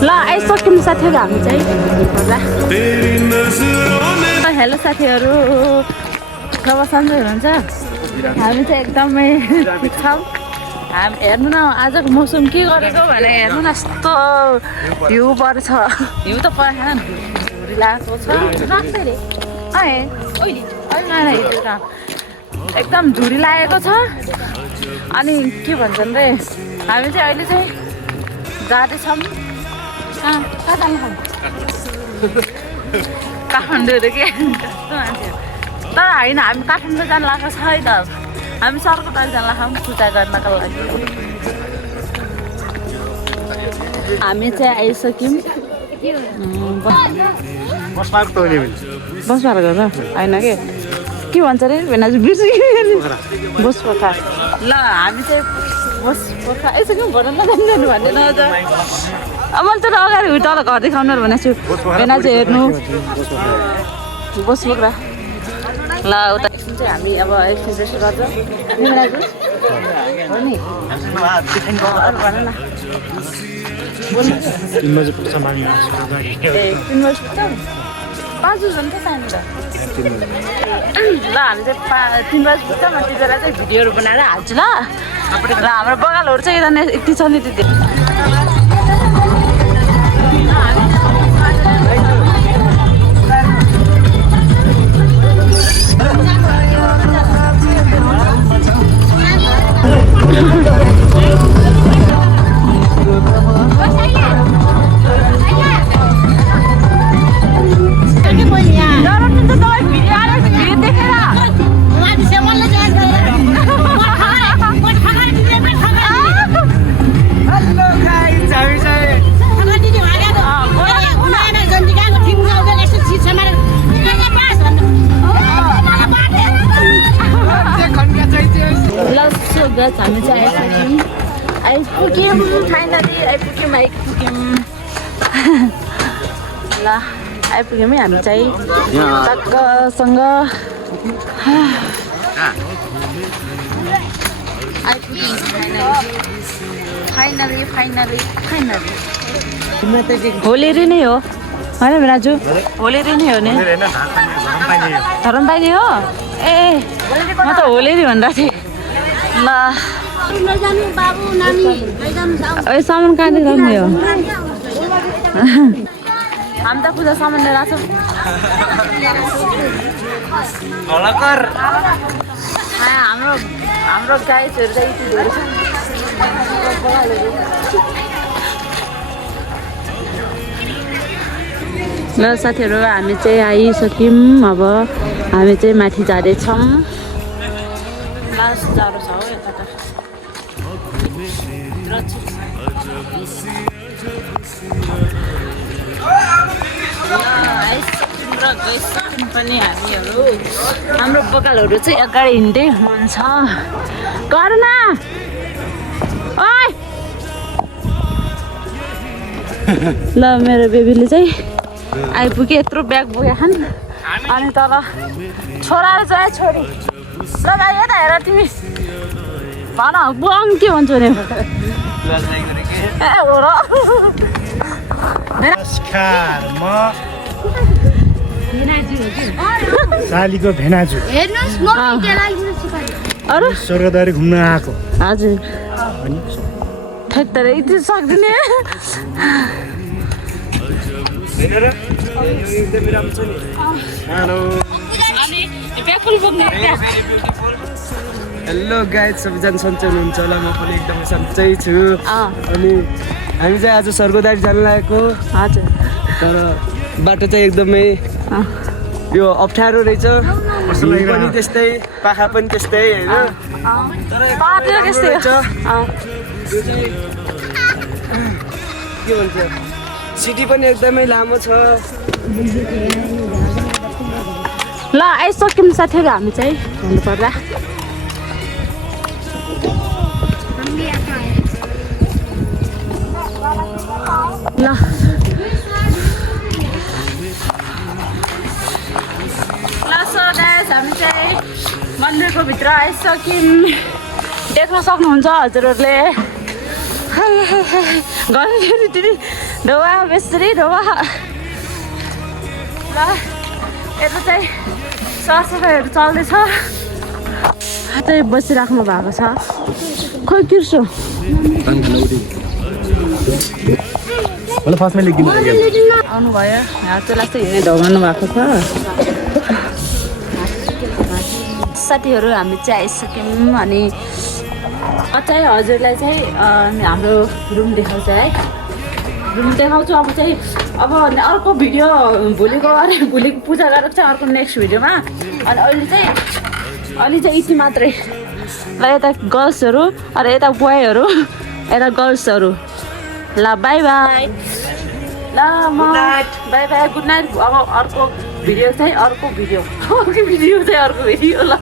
ल आइसक्यौँ साथीहरू हामी चाहिँ हेलो साथीहरू खबर सन्चै हुनुहुन्छ हामी चाहिँ एकदमै ठिक छौँ हामी हेर्नु न आजको मौसम के गरेको भने हेर्नु न यस्तो हिउँ पर्छ हिउँ त परेन धुरी लागेको छ एकदम धुरी लागेको छ अनि के भन्छन् रे हामी चाहिँ अहिले चाहिँ जाँदैछौँ कहाँ जानु काठमाडौँ अरे के कस्तो मान्छे तर होइन हामी काठमाडौँ जानु लागेको छैन हामी सरकोटार जानु लाग्छौँ पूजा गर्नको लागि हामी चाहिँ आइसक्यौँ बस पार्क गरेर होइन के भन्छ अरे भेनाजु बिर्सियो बस पोखा ल हामी चाहिँ बस पोखा आइसक्यौँ भन न जान्दैन भन्ने नज अब मैले त अगाडि तल घर देखाउनु भनेको छु भेनाजु हेर्नु बस पोखरा ल उता चाहिँ हामी अब एक्सर्साइज गर्छौँ भेनाजु हो नि भन न 3 बजे पुग्छ मामी ए 3 बजे पुग्छ 5 बजे त टाइम त ल हामी चाहिँ 3 बजे पुग्छ म त्यति बेला चाहिँ भिडियोहरू बनाएर हाल्छु ल हाम्रो बगालहरू चाहिँ यति छ नि त्यति हामी चाहिँ आइपुग्यौँ फाइनली आइपुग्यौँ ल आइपुग्यौँ है हामी चाहिँ टक्कसँग आइपुग्यौँ फाइनली होली नै हो होइन भेनाजु होली नै हो नि धरम पाइने हो ए म त होली भनेर थिएँ ल सामान कहाँ देखाउने हो हामी त पूजा सामान लिएर आएको छौँ हाम्रो गाइजहरू चाहिँ यति धेरै छ ल साथीहरू हामी चाहिँ आइसक्यौँ अब हामी चाहिँ माथि जाँदैछौँ जाडो छ हो यता त गइसक्यौँ पनि हामीहरू हाम्रो बगालहरू चाहिँ अगाडि हिँड्दै हुन्छ गर न ओइ ल मेरो बेबीले चाहिँ आइपुग्यो यत्रो ब्याग बोक्यो खान अनि तल छोराहरू चाहिँ छोरी ल भाइ यता हेर तिमी भन बुवाङ के भन्छ नि ए हो र नमस्कार म सालीको भेनाजु अरू स्वर्गद्वारी घुम्न आएको हजुर ठ्याक्टर यति सक्दैन हेलो गाइज सबैजना सन्चै हुनुहुन्छ होला म पनि एकदमै सन्चै छु अनि हामी चाहिँ आज स्वर्गद्वारी जान लागेको हजुर तर बाटो चाहिँ एकदमै यो अप्ठ्यारो रहेछ पनि त्यस्तै पाखा पनि त्यस्तै होइन के भन्छ सिटी पनि एकदमै लामो छ ल आइसक्यौँ साथीहरू हामी चाहिँ भन्नुपर्दा ल हामी चाहिँ मन्दिरको भित्र आइसक्यौँ देख्न सक्नुहुन्छ हजुरहरूले गर्दाखेरि दिदी ढोवा बेसरी ढोवा ल यता चाहिँ सरसफाइहरू चल्दैछ चाहिँ बसिराख्नु भएको छ खोइ किर्सो आउनुभयो यहाँ चाहिँ लाग्छ हिँड्ने ढोगाउनु भएको छ साथीहरू हामी चाहिँ आइसक्यौँ अनि चाहिँ हजुरलाई चाहिँ हाम्रो रुम देखाउँछ है रुम देखाउँछु अब चाहिँ अब अर्को भिडियो भोलिको पूजा गरेर चाहिँ अर्को नेक्स्ट भिडियोमा अनि अहिले चाहिँ यति मात्रै ल यता गर्ल्सहरू अरे यता बोयहरू यता गर्ल्सहरू ल बाई बाई ल म बाई बाई गुड नाइट अब अर्को भिडियो चाहिँ अर्को भिडियो ल